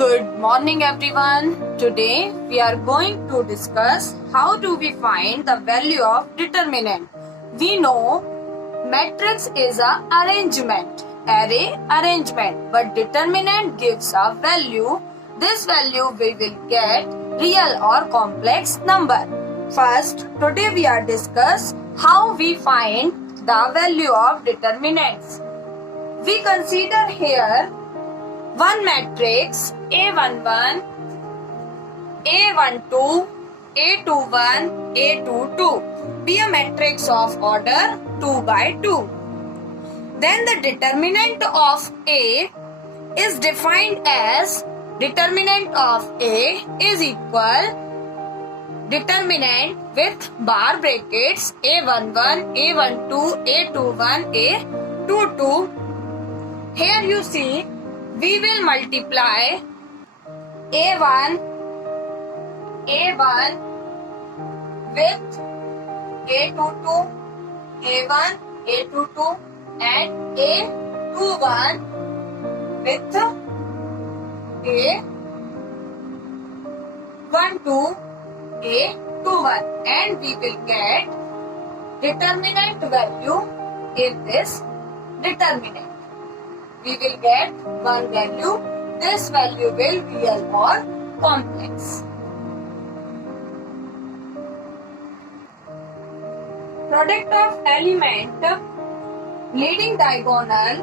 Good morning everyone. Today we are going to discuss how do we find the value of determinant. We know matrix is a arrangement, array arrangement, but determinant gives a value. This value we will get real or complex number. First, today we are discuss how we find the value of determinants. We consider here one matrix A11, A12, A21, A22 be a matrix of order 2 by 2. Then the determinant of A is defined as determinant of A is equal determinant with bar brackets A11, A12, A21, A22. Here you see we will multiply A1 with A22, A1, A22 and A21 with A12, A21 and we will get determinant value in this determinant. We will get one value. This value will be real or complex. Product of element leading diagonal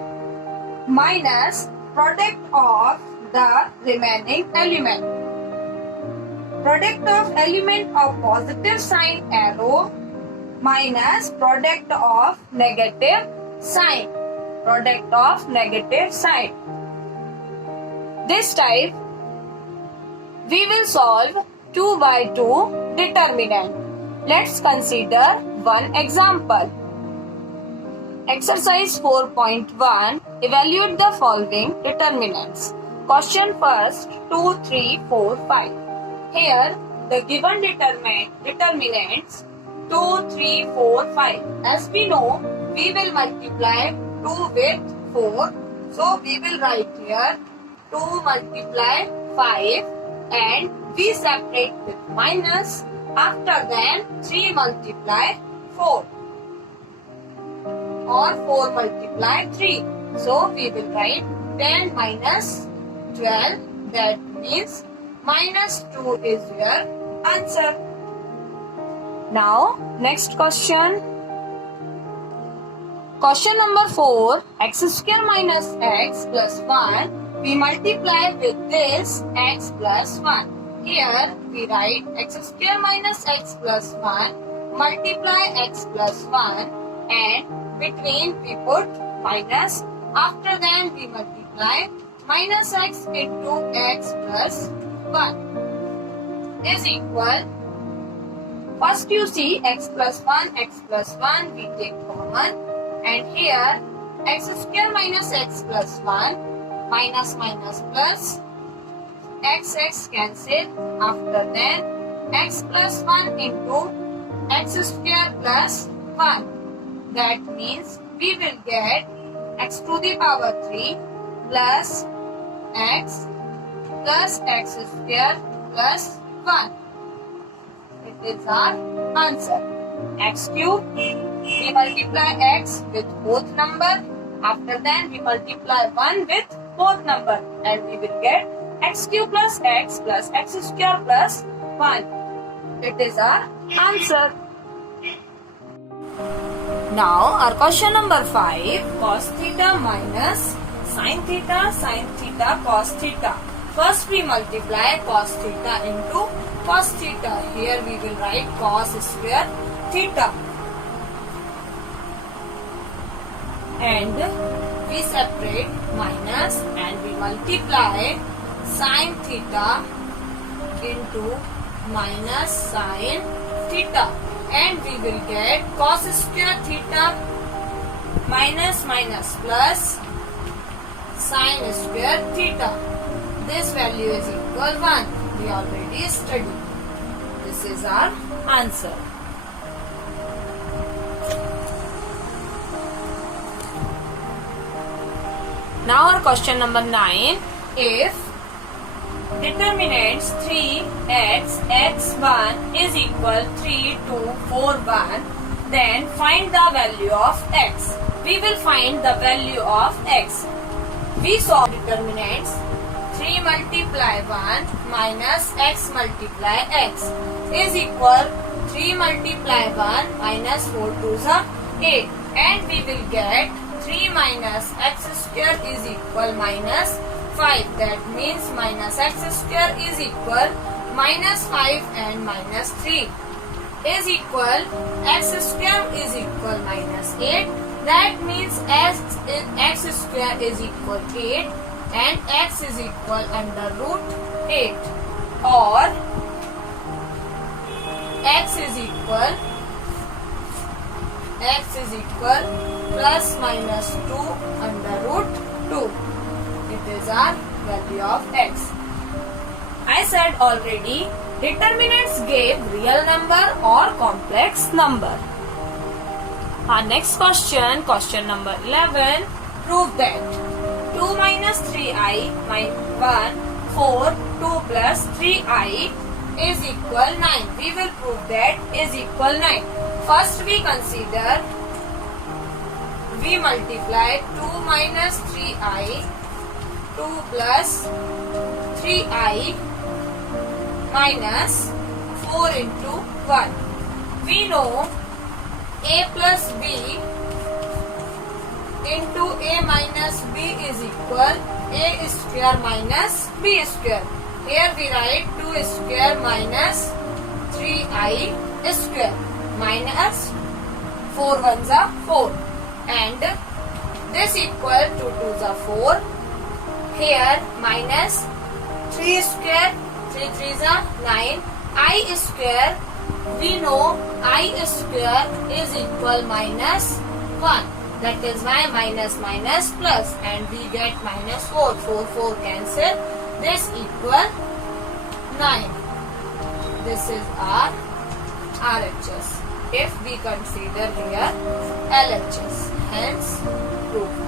minus product of the remaining element. Product of element of positive sign arrow minus product of negative sign. Product of negative sign. This type we will solve 2 by 2 determinant. Let's consider one example. Exercise 4.1. Evaluate the following determinants. Question first 2, 3, 4, 5. Here the given determinants 2, 3, 4, 5. As we know, we will multiply 2 with 4. So we will write here 2 multiply 5 and we separate with minus. After then 3 multiply 4 or 4 multiply 3. So we will write 10 minus 12. That means minus 2 is your answer. Now next question. Question number 4. X square minus x plus 1. We multiply with this x plus 1. Here we write x square minus x plus 1 multiply x plus 1 and between we put minus. After then we multiply minus x into x plus 1 is equal. First you see x plus 1 we take common. And here x square minus x plus 1 minus minus plus x cancel. After then x plus 1 into x square plus 1. That means we will get x to the power 3 plus x square plus 1. It is our answer. X cube. We multiply x with both number. After that we multiply 1 with both number and we will get x cube plus x square plus 1. It is our answer. Now our question number 5. Cos theta minus sin theta cos theta. First we multiply cos theta into cos theta. Here we will write cos square theta. And we separate minus and we multiply sin theta into minus sin theta and we will get cos square theta minus plus sin square theta. This value is equal 1. We already studied. This is our answer. Now our question number 9. If determinants 3x x1 is equal 3 2 4 1. Then find the value of x. We will find the value of x. We saw determinants 3 multiply 1 minus x multiply x is equal 3 multiply 1 minus 4 2s are 8, and we will get 3 minus x square is equal minus 5. That means minus x square is equal minus 5 and minus 3 is equal x square is equal minus 8. That means x square is equal 8 and x is equal under root 8, or x is equal plus minus 2 under root 2. It is our value of x. I said already, determinants give real number or complex number. Our next question, question number 11, prove that 2 minus 3i minus 1, 4, 2 plus 3i is equal 9. We will prove that is equal 9. First we consider, we multiply 2 minus 3i, 2 plus 3i minus 4 into 1. We know a plus b into a minus b is equal a square minus b square. Here we write 2 square minus 3i square minus 4 ones are 4, and this equal to 2s are 4. Here minus 3 square, 3 3s are 9, I square, we know I square is equal minus 1. That is why minus minus plus, and we get minus 4. 4 4 cancel. This equal 9. This is our RHS. If we consider here LHS, hence proved.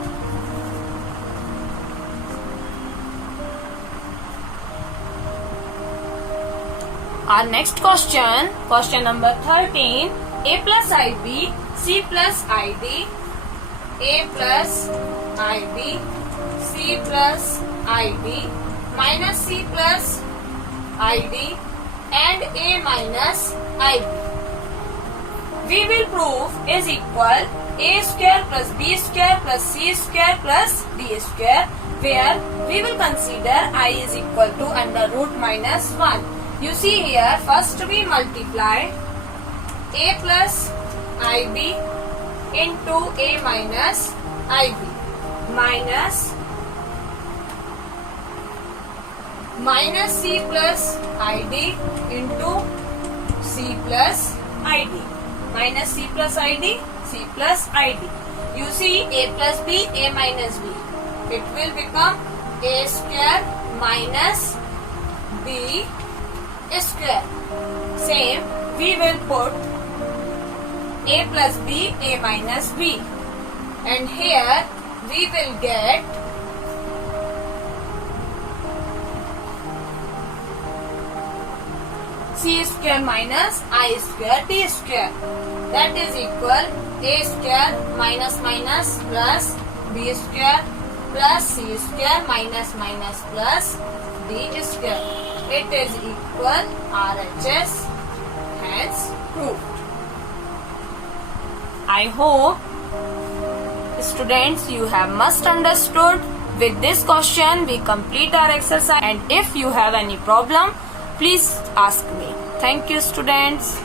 Our next question, question number 13, a plus ib, c plus id, a plus ib, c plus id, minus c plus id, and a minus ib. We will prove is equal a square plus b square plus c square plus d square, where we will consider I is equal to under root minus 1. You see here, first we multiply a plus ib into a minus ib minus c plus id into c plus id minus c plus id, c plus id. You see a plus b, a minus b. It will become a square minus b square. Same, we will put a plus b, a minus b, and here we will get c square minus I square d square. That is equal a square minus minus plus b square plus c square minus minus plus d square. It is equal RHS, hence proved. I hope students you have must understood. With this question we complete our exercise, and if you have any problem please ask me. Thank you students.